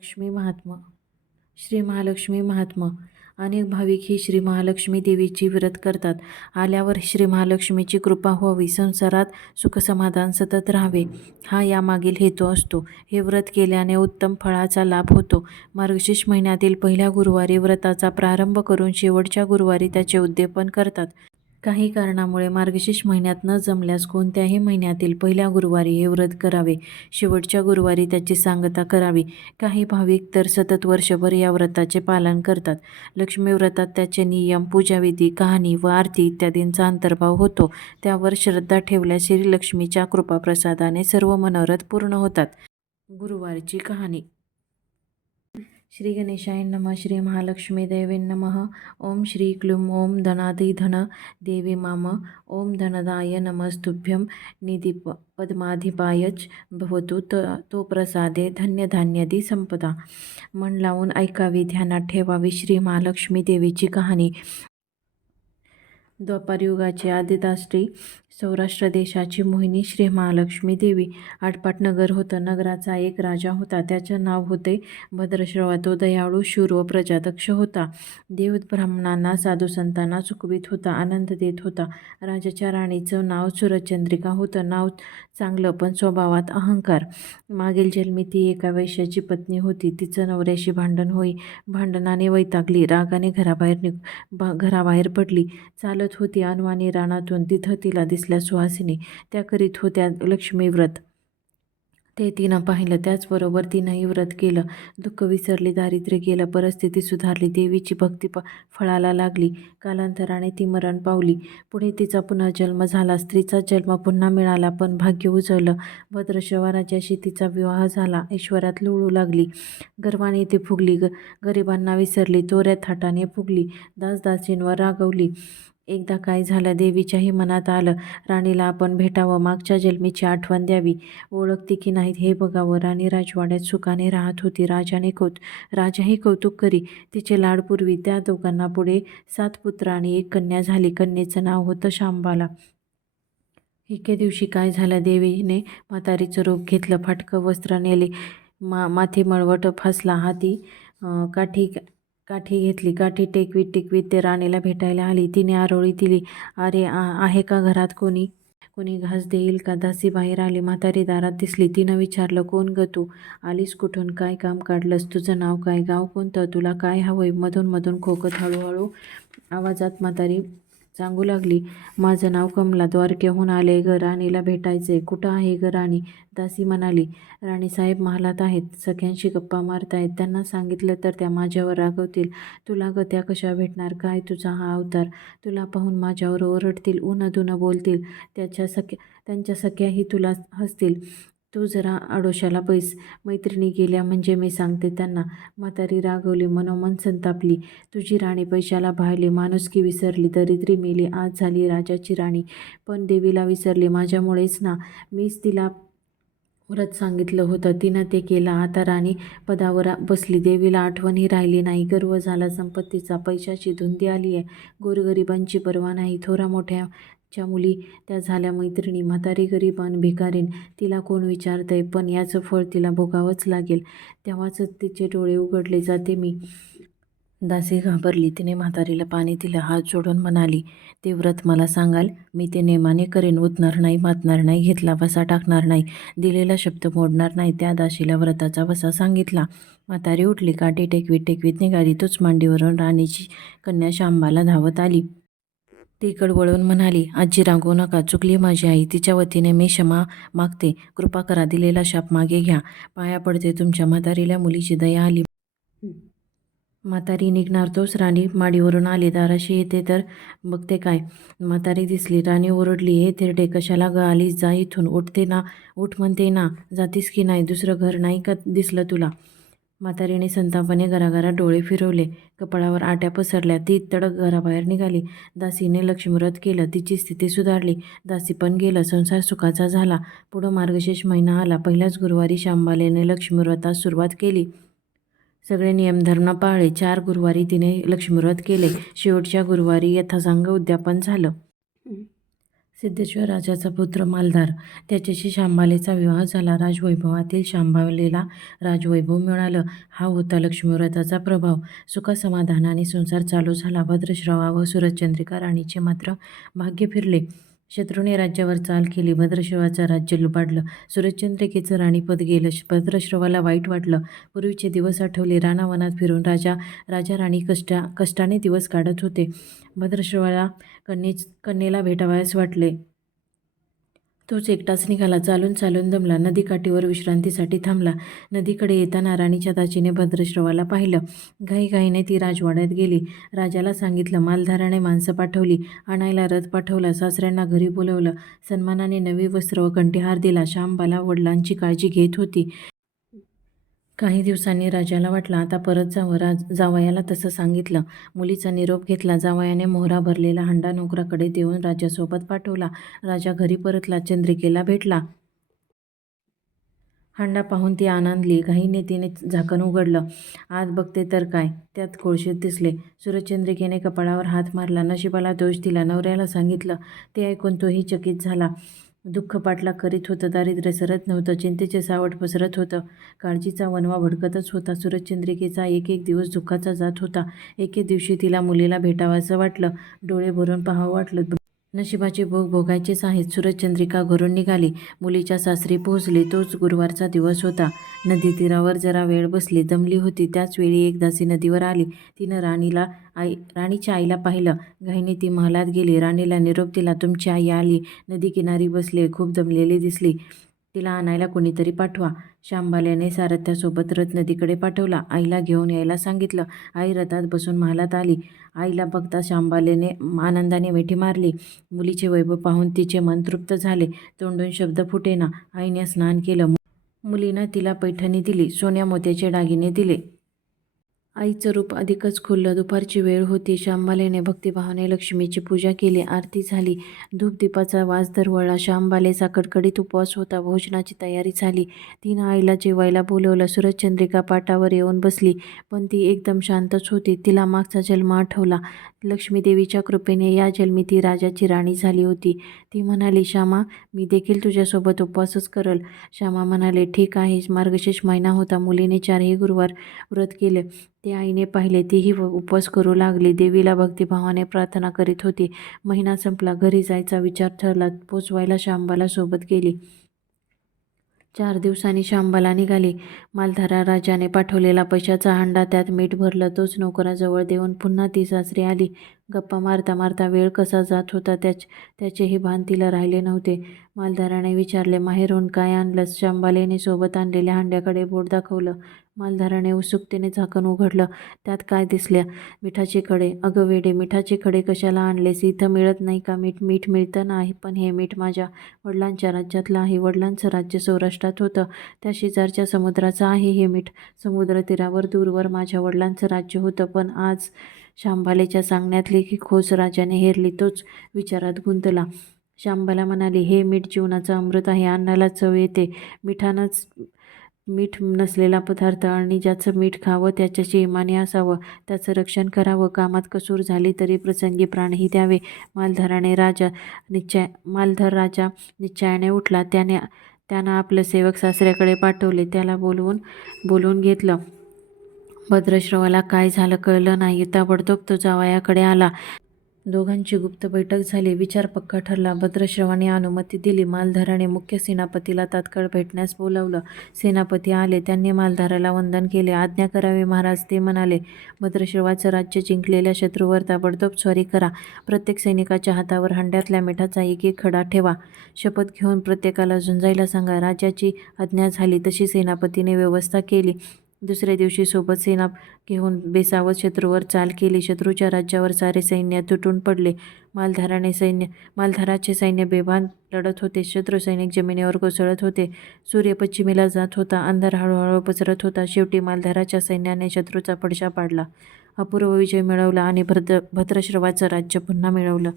लक्ष्मी महात्मा. श्री महालक्ष्मी महात्मा. अनेक भाविक ही श्री महालक्ष्मी देवीची व्रत करतात. आल्यावर श्री महालक्ष्मीची कृपा व्हावी, संसारात सुखसमाधान सतत राहावे, हा यामागील हेतू असतो. हे व्रत केल्याने उत्तम फळाचा लाभ होतो. मार्गशीर्ष महिन्यातील पहिल्या गुरुवारी व्रताचा प्रारंभ करून शेवटच्या गुरुवारी त्याचे उद्यापन करतात. काही कारणामुळे मार्गशीर्ष महिन्यात न जमल्यास कोणत्याही महिन्यातील पहिल्या गुरुवारी हे व्रत करावे. शेवटच्या गुरुवारी त्याची सांगता करावी. काही भाविक तर सतत वर्षभर या व्रताचे पालन करतात. लक्ष्मी व्रतात त्याचे नियम, पूजाविधी, कहाणी व आरती इत्यादींचा अंतर्भाव होतो. त्यावर श्रद्धा ठेवल्यास श्रीलक्ष्मीच्या कृपाप्रसादाने सर्व मनोरथ पूर्ण होतात. गुरुवारची कहाणी. श्री गणेशाय नमः. श्री महालक्ष्मी देवे नमः. ओम श्री क्लूम ओम धनाधिधन देवी माम. ओम धनदाय नमस्तुभ्यं. निधी पद्माधिपायच भवतु तो प्रसादे धन्यधान्यदी संपदा. मन लावून ऐकावी, ध्यानात ठेवावी. श्री महालक्ष्मी देवीची कहाणी. द्वापारयुगाची आदिदात्री, सौराष्ट्र देशाची मोहिनी श्री महालक्ष्मी देवी. आटपाट नगर होतं. नगराचा एक राजा होता. त्याचे नाव होते भद्रश्रवा. तो दयाळू, शूर व प्रजादक्ष होता. देव ब्राह्मणांना, साधुसंतांना सुखवीत होता, आनंद देत होता. राजाच्या राणीचं नाव सुरचंद्रिका होतं. नाव चांगलं, पण स्वभावात अहंकार. मागील जन्मी ती एका वैश्याची पत्नी होती. तिचं नवऱ्याशी भांडण होई. भांडणाने वैतागली. रागाने घराबाहेर पडली. चालत होती अनवाणी रानातून. तिथं तिला दिसल्या सुहासिनी. त्या करीत होत्या लक्ष्मी व्रत. ते तिनं पाहिलं. त्याचबरोबर तिनंही व्रत केलं. दुःख विसरली, दारिद्र्य गेलं, परिस्थिती सुधारली, देवीची भक्ती फळाला लागली. कालांतराने ती मरण पावली. पुढे तिचा पुन्हा जन्म झाला. स्त्रीचा जन्म पुन्हा मिळाला, पण भाग्य उजळलं. भद्रश्रवा राजाशी तिचा विवाह झाला. ऐश्वर्यात लोळू लागली. गर्वाने ती फुगली. गरिबांना विसरली. चोऱ्या थाटाने फुगली. दासदासींवर रागवली. एकदा काय झालं, देवीच्याही मनात आलं, राणीला आपण भेटावं, मागच्या जन्मीची आठवण द्यावी, ओळखती की नाहीत हे बघावं. राणी राजवाड्यात सुखाने राहत होती. राजाही कौतुक करी. तिचे लाड पूर्वी. त्या दोघांना पुढे 7 पुत्र आणि 1 कन्या झाली. कन्येचं नाव होतं शांबाला. एके दिवशी काय झालं, देवीने म्हातारीचं रूप घेतलं. फाटकं वस्त्र नेले. माथी मळवट फासला. हाती काठी घेतली. काठी टेकवीत ते राणीला भेटायला आली. तिने आरोळी दिली. अरे आहे का घरात कोणी? कोणी घास देईल का? दासी बाहेर आली. म्हातारी दारात दिसली. तिनं विचारलं, कोण ग तू? आलीस कुठून? काय काम काढलंस? तुझं नाव काय? गाव कोणतं? तुला काय हवंय? मधून खोकत हळूहळू आवाजात म्हातारी सांगू लागली, माझं नाव कमला, द्वारकेहून आले ग, राणीला भेटायचंय. कुठं आहे ग राणी? दासी म्हणाली, राणीसाहेब महालात आहेत, सख्यांशी गप्पा मारतायत. त्यांना सांगितलं तर त्या माझ्यावर रागवतील. तुला ग त्या कशा भेटणार? काय तुझा हा अवतार? तुला पाहून माझ्यावर ओरडतील, उनं बोलतील. त्यांच्या सख्याही तुला हसतील. तू जरा आडोशाला बैस. मैत्रिणी गेल्या म्हणजे मी सांगते त्यांना. म्हातारी रागवली, मनोमन संतापली. तुझी राणी पैशाला भाळली, माणुसकी विसरली, दरिद्री मेली, आज झाली राजाची राणी. पण देवीला विसरली. माझ्यामुळेच ना. मीच तिला व्रत सांगितलं होतं, तिनं ते केलं. आता राणी पदावर बसली. देवीला आठवणही राहिली नाही. गर्व झाला संपत्तीचा. पैशाची धुंदी आली आहे. गोरगरिबांची पर्वा नाही. थोरा मोठ्याच्या मुली त्या झाल्या मैत्रिणी. म्हातारी गरीब अन भिकारीण. तिला कोण विचारतंय? पण याचं फळ तिला भोगावंच लागेल. तेव्हाच तिचे डोळे उघडले. जाते मी. दासी घाबरली. तिने म्हातारीला पाणी दिलं. हात जोडून म्हणाली, ते व्रत मला सांगाल? मी ते नेमाने करेन. उतणार नाही, मातणार नाही, घेतला वसा टाकणार नाही, दिलेला शब्द मोडणार नाही. त्या दासीला व्रताचा वसा सांगितला. म्हातारी उठली. काठी टेकवीत निघाली. तोच मांडीवरून राणीची कन्या शांबाला धावत आली. ती वळून म्हणाली, आजी रागवू नका. चुकली माझी आई. तिच्या वतीने मी क्षमा मागते. कृपा करा. दिलेला शाप मागे घ्या. पाया पडते तुमच्या. म्हातारीला मुलीची दया आली. म्हातारी निघणार तोच राणी माडीवरून आली. दाराशी येते तर बघते काय, म्हातारी दिसली. राणी ओरडली, हे तेरडे, कशाला ग आलीस? जा इथून. उठते ना, उठ म्हणते ना. जातीस की नाही? दुसरं घर नाही का दिसलं तुला? म्हातारीने संतापाने घराघरात डोळे फिरवले. कपाळावर आट्या पसरल्या. ती तडक घराबाहेर निघाली. दासीने लक्ष्मीव्रत केलं. तिची स्थिती सुधारली. दासी पण गेलं. संसार सुखाचा झाला. पुढं मार्गशीर्ष महिना आला. पहिल्याच गुरुवारी शांबालेने लक्ष्मीव्रतास सुरुवात केली. सगळे नियमधर्म पाळले. 4 गुरुवारी तिने लक्ष्मीव्रत केले. शेवटच्या गुरुवारी यथासांग उद्यापन झालं. सिद्धेश्वर राजाचा पुत्र मालधार त्याच्याशी शांबालेचा विवाह झाला. राजवैभवातील शांबालेला राजवैभव मिळालं. हा होता लक्ष्मीव्रताचा प्रभाव. सुखासमाधानाने संसार चालू झाला. भद्रश्रवा व सुरचंद्रिका राणीचे मात्र भाग्य फिरले. शत्रूने राज्यावर चाल केली. भद्रश्रवाचं राज्य लुबाडलं. सुरचंद्रिकेचं राणीपद गेलं. भद्रश्रवाला वाईट वाटलं. पूर्वीचे दिवस आठवले. रानावनात फिरून राजा राणी कष्टाने दिवस काढत होते. भद्रश्रवाला कन्येला भेटावयास वाटले. तोच एकटाच निघाला. चालून चालून दमला. नदीकाठीवर विश्रांतीसाठी थांबला. नदीकडे येताना राणीच्या दासीने भद्रश्रवाला पाहिलं. घाईघाईने ती राजवाड्यात गेली. राजाला सांगितलं. मालधाराने माणसं पाठवली. आणायला रथ पाठवला. सासऱ्यांना घरी बोलवलं. सन्मानाने नवी वस्त्र व कंठीहार दिला. शांबाला वडिलांची काळजी घेत होती. काही दिवसांनी राजाला वाटलं आता परत जावं. जावयाला तसं सांगितलं. मुलीचा निरोप घेतला. जावयाने मोहरा भरलेला हंडा नोकराकडे देऊन राजासोबत पाठवला. राजा घरी परतला. चंद्रिकेला भेटला. हंडा पाहून ती आनंदली. घाईने तिने झाकण उघडलं. आत बघते तर काय, त्यात कोळसे दिसले. सुरचंद्रिकेने कपाळावर हात मारला. नशिबाला दोष दिला. नवऱ्याला सांगितलं. ते ऐकून तोही चकित झाला. दुःख पाठलाग करीत होतं. दारिद्र्य सरत नव्हतं. चिंतेचे सावट पसरत होतं. काळजीचा वणवा भडकतच होता. सुरचंद्रिकेचा एक एक दिवस दुःखाचा जात होता. एके दिवशी तिला मुलीला भेटावंसं वाटलं. डोळे भरून पाहावं वाटलं. नशिबाचे भोग भोगायचेच आहेत. सुरचंद्रिका घरून निघाली. मुलीच्या सासरी पोहोचली. तोच गुरुवारचा दिवस होता. नदी तीरावर जरा वेळ बसली. दमली होती. त्याच वेळी एक दासी नदीवर आली. तिनं राणीच्या आईला पाहिलं. घाईने ती महालात गेली. राणीला निरोप दिला. तुमची आई आली. नदी किनारी बसली. खूप दमलेली दिसली. तिला आणायला कोणीतरी पाठवा. शांबाल्याने सारथ्यासोबत रथ नदीकडे पाठवला. आईला घेऊन यायला सांगितलं. आई रथात बसून महालात आली. आईला बघता शांबाल्याने आनंदाने मिठी मारली. मुलीचे वैभव पाहून तिचे मन तृप्त झाले. तोंडून शब्द फुटेना. आईने स्नान केलं. मुलीनं तिला पैठणी दिली. सोन्या मोत्याचे दागिने दिले. आईचं रूप अधिकच खुललं. दुपारची वेळ होती. शांबालेने भक्तिभावाने लक्ष्मीची पूजा केली. आरती झाली. धूपदीपाचा वास दरवळला. शांबालेचा कडकडीत उपवास होता. भोजनाची तयारी झाली. तिनं आईला जेवायला बोलवलं. सुरचंद्रिका पाटावर येऊन बसली. पण ती एकदम शांतच होती. तिला मागचा जन्म आठवला. लक्ष्मीदेवीच्या कृपेने या जन्मी ती राजाची राणी झाली होती. ती म्हणाली, श्यामा, मी देखील तुझ्यासोबत उपवासच करल. श्यामा म्हणाले, ठीक आहे. मार्गशीर्ष महिना होता. मुलीने 4ही गुरुवार व्रत केले. ते आईने पाहिले. तीही उपवास करू लागली. देवीला भक्तिभावाने प्रार्थना करीत होती. महिना संपला. घरी जायचा विचार ठरला. पोचवायला शांबाला सोबत गेली. 4 दिवसांनी शांबाला निघाली. मालधारा राजाने पाठवलेला पैशाचा हंडा, त्यात मीठ भरलं. तोच नोकराजवळ देऊन पुन्हा ती सासरी आली. गप्पा मारता मारता वेळ कसा जात होता त्याचेही भान तिला राहिले नव्हते. मालधाराने विचारले, माहेरहून काय आणलंस? शांबालेने सोबत आणलेल्या हंड्याकडे बोट दाखवलं. मालधाराने उत्सुकतेने झाकण उघडलं. त्यात काय दिसल्या? मिठाचे खडे. अगं वेडे, मिठाचे खडे कशाला आणलेस? इथं मिळत नाही का मीठ? मीठ मिळतं नाही, पण हे मीठ माझ्या वडिलांच्या राज्यातलं आहे. वडिलांचं राज्य सौराष्ट्रात होतं. त्या शेजारच्या समुद्राचं आहे हे मीठ. समुद्र तीरावर दूरवर माझ्या वडिलांचं राज्य होतं. पण आज शांबालेच्या सांगण्यातली ही खोस राजाने हेरली. तोच विचारात गुंतला. शांबाला म्हणाली, हे मीठ जीवनाचं अमृत आहे. अन्नाला चव येते. मीठ नसलेला पदार्थ आणि ज्याचं मीठ खावं त्याच्याशी इमानी असावं. त्याचं रक्षण करावं. कामात कसूर झाली तरी प्रसंगी प्राणही द्यावे. मालधर राजा निश्चयाने उठला. त्यानं आपलं सेवक सासऱ्याकडे पाठवले. त्याला बोलवून घेतलं. भद्रश्रवाला काय झालं कळलं नाही. ताबडतोब तो जावयाकडे आला. दोघांची गुप्त बैठक झाली. विचार पक्का ठरला. भद्रश्रवाने अनुमती दिली. मालधाराने मुख्य सेनापतीला तात्काळ भेटण्यास बोलावलं. सेनापती आले. त्यांनी मालधाराला वंदन केले. आज्ञा करावी महाराज, ते म्हणाले. भद्रश्रवाचं राज्य जिंकलेल्या शत्रूवर ताबडतोब स्वारी करा. प्रत्येक सैनिकाच्या हातावर हंड्यातल्या मिठाचा एक एक खडा ठेवा. शपथ घेऊन प्रत्येकाला झुंजायला सांगा. राजाची आज्ञा झाली तशी सेनापतीने व्यवस्था केली. दुसऱ्या दिवशी सोबत सेना घेऊन बेसावत शत्रूवर चाल केली. शत्रूच्या राज्यावर सारे सैन्य तुटून पडले. मालधाराचे सैन्य बेभान लढत होते. शत्रू सैनिक जमिनीवर कोसळत होते. सूर्य पश्चिमेला जात होता. अंधार हळूहळू पसरत होता. शेवटी मालधाराच्या सैन्याने शत्रूचा फडशा पाडला. अपूर्व विजय मिळवला आणि भद्रश्रवाचं राज्य पुन्हा मिळवलं.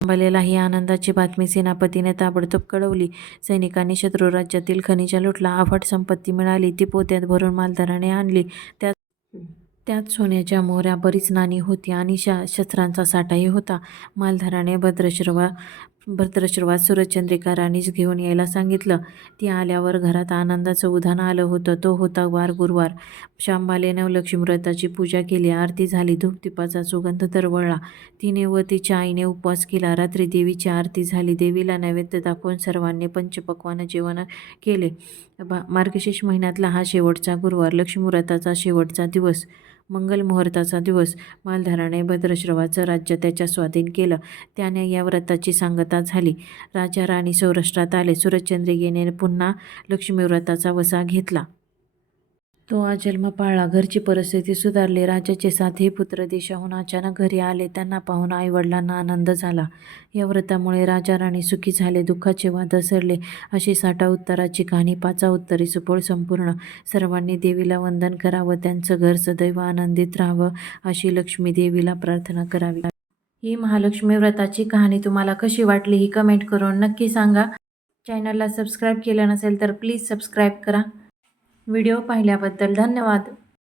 शांबालेला ही आनंदाची बातमी सेनापतीने ताबडतोब कळवली. सैनिकांनी शत्रू राज्यातील खनिजा लुटला. अफाट संपत्ती मिळाली. ती पोत्यात भरून मालधाराने आणली. त्यात सोन्याच्या मोहऱ्या, बरीच नाणी होती आणि शस्त्रांचा साठाही होता. मालधाराने भद्रश्रवात सूरजचंद्रिका राणीस घेऊन यायला सांगितलं. ती आल्यावर घरात आनंदाचं उधाण आलं होतं. तो होता वार गुरुवार. शांबाले नवलक्ष्मी व्रताची पूजा केली, आरती झाली, धूपदीपाचा सुगंध दरवळला. तिने व तिच्या आईने उपवास केला. रात्री देवीची आरती झाली. देवीला नैवेद्य दाखवून सर्वांनी पंचपक्वान्न जेवण केले. मार्गशीर्ष महिन्यातला हा शेवटचा गुरुवार, लक्ष्मीव्रताचा शेवटचा दिवस, मंगल मुहूर्ताचा दिवस. मालधाराने भद्रश्रवाचं राज्य त्याच्या स्वाधीन केलं. त्याने या व्रताची सांगता झाली. राजा राणी सौराष्ट्रात आले. सूरजचंद्रिकेने पुन्हा लक्ष्मीव्रताचा वसा घेतला. तो आजन्म पाळला. घरची परिस्थिती सुधारली. राजाचे 7ही पुत्र देशाहून अचानक घरी आले. त्यांना पाहून आईवडिलांना आनंद झाला. या व्रतामुळे राजा राणी सुखी झाले. दुःखाचे वाद सरले. अशी 60 उत्तराची कहाणी. 5 उत्तरी सुफळ संपूर्ण. सर्वांनी देवीला वंदन करावं. त्यांचं घर सदैव आनंदित राहावं अशी लक्ष्मी देवीला प्रार्थना करावी. ही महालक्ष्मी व्रताची कहाणी तुम्हाला कशी वाटली ही कमेंट करून नक्की सांगा. चॅनलला सबस्क्राईब केलं नसेल तर प्लीज सबस्क्राईब करा. व्हिडिओ पाहिल्याबद्दल धन्यवाद.